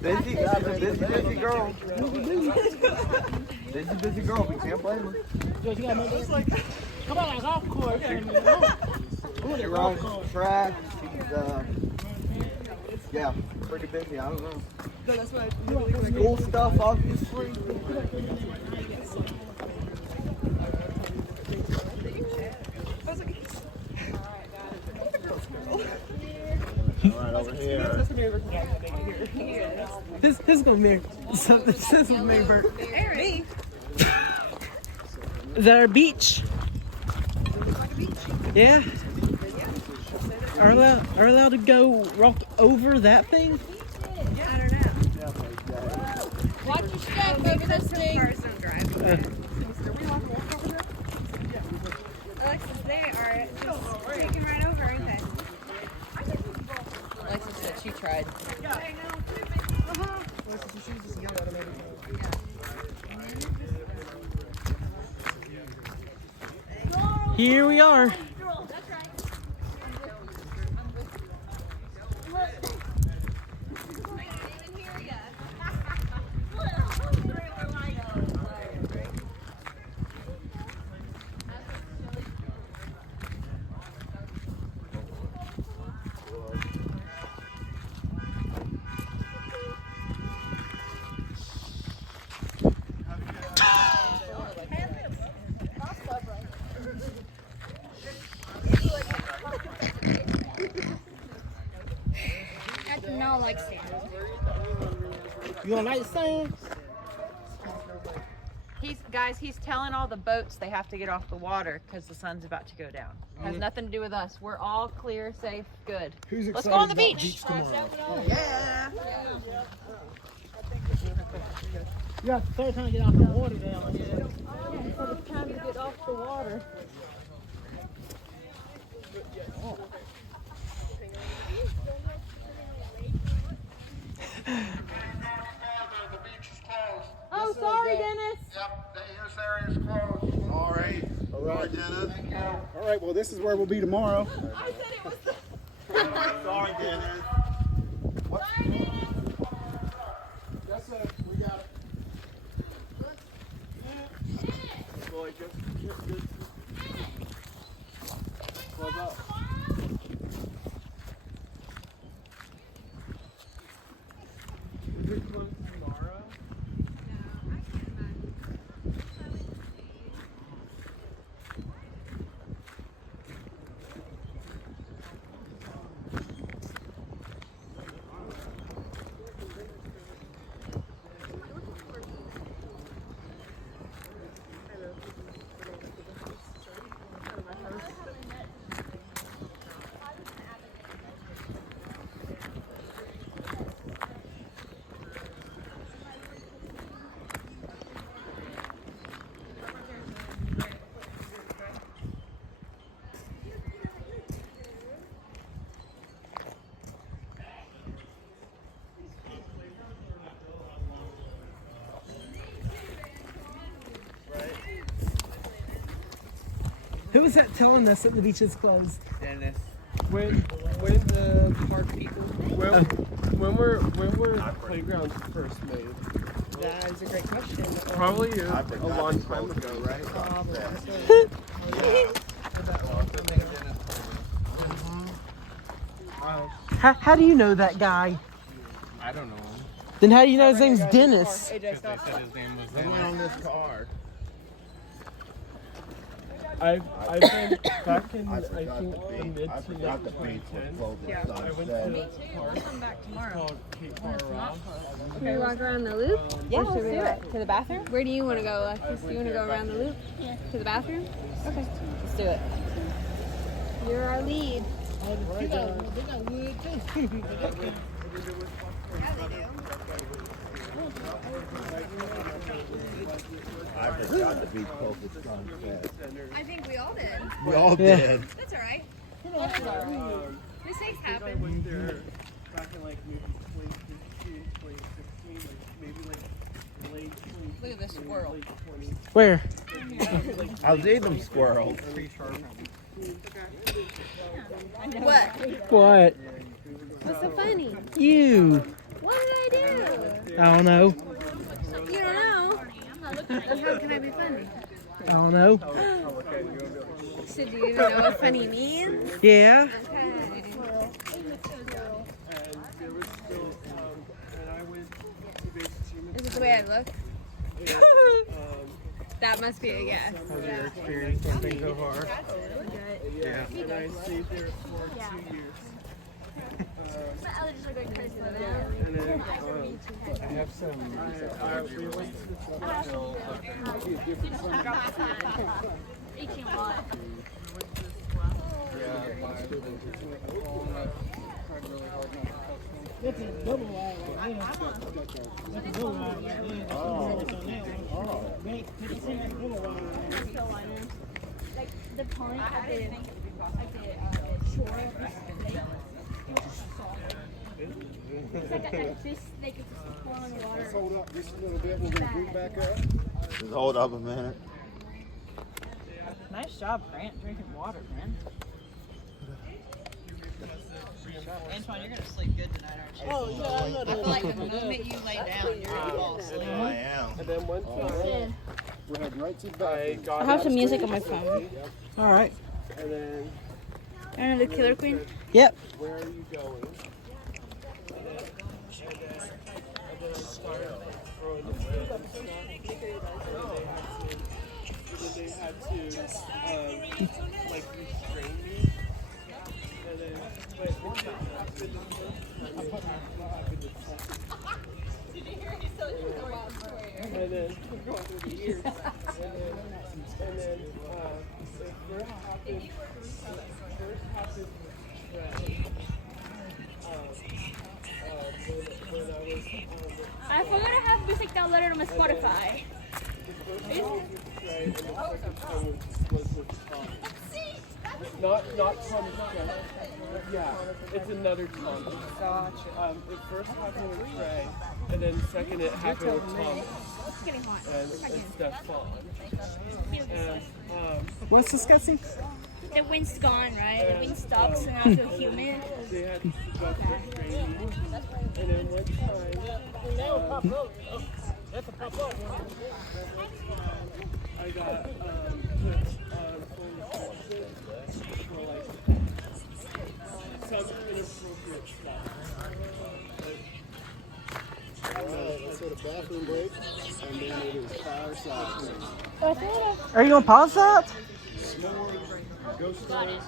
Busy girl. Busy girl. We can't blame her. Come on, golf course. You're on track. Yeah, pretty busy. I don't know. School stuff, obviously. Alright, over here. This is gonna be something. This is gonna be Bert. Me. Is that our beach? Yeah. Are we allowed to go walk over that thing? I don't know. Watch your step, maybe this thing. Cars don't drive. Alexis, they are just taking right over, aren't they? Alexis said she tried. Here we are. No, like sand. You don't like sand? He's telling all the boats they have to get off the water because the sun's about to go down. Has nothing to do with us. We're all clear, safe, good. Let's go on the beach. Yeah. You have to third time to get off the water down here. It's time to get off the water. Oh, sorry, Dennis. Yep, this area is closed. All right, Dennis. All right, well, this is where we'll be tomorrow. I said it was Sorry, Dennis. Yes, sir. We got it. Close up. Who was that telling us that the beach is closed? Dennis. When the park people when were playgrounds first made? That is a great question. Probably a long time ago, right? How do you know that guy? I don't know. Then how do you know his name's Dennis? They said his name was. They went on this car. I've been back in I I think forgot the mid I to forgot the late beach was 2010s. closed. Yeah. The sun I went set. to Me too. We'll come back tomorrow. called Cape Rock. Can we walk around the loop? Yeah, Or should let's we do it. To the bathroom? Where do you want to go, Alexis? Do you want to go around the loop? Yeah. To the bathroom? Okay. Let's do it. You're our lead. They got wood too. I forgot the beach closed. The sun set. I think we all did. We all Yeah. did. That's all right. Mistakes I happen. went there back in like maybe 2015, 2016, like maybe like late 20. Look at this squirrel. Late 20. Where? I was eating squirrels. What? What? What's so funny? You. What did I do? I don't know. You don't know? Then how can I be funny? I don't know. So do you even know what funny means? Yeah. Okay. And there was still, and I went to basic human Is it the way I look? and, That must be a guess. How's your experience something so far? yeah, and I stayed there for 2 years. And then, I have some. we went to the That's a double wide right there. That's a double wide right there. Oh. Wait, take a seat, double wide. Like the pond at the shore of this lake. It's like a fish snake. It's just falling in the water. Let's hold up just a little bit. We're going to move back up. Just hold up a minute. Nice job, Grant, drinking water, man. Antoine, you're gonna sleep good tonight, aren't you? Oh, yeah, I feel like the moment you lay down, you're gonna fall asleep. I am. And then one time, We're heading right to the I bathroom. got I have up some music on my phone. All right. and then, I know the Killer Queen. Yep. where are you going? And then I started like throwing the food and stuff. And they had to like restrain me. And then, but once it happened the first time, and then going through the years, and then it first happened when I was I forgot to have music downloaded on my Spotify. Not Thomas Trey. Yeah, it's another Thomas. Gotcha. It first happened with Trey, and then second it happened with Thomas. It's getting hot. And Stefan. And What's discussing? The wind's gone, right? The wind stops and I feel humid. they had to go for training. And then one time, I got for like some inappropriate stuff. Alright, let's hit a bathroom break. And then it is fireside. Are you gonna pause that? S'mores, ghost stories.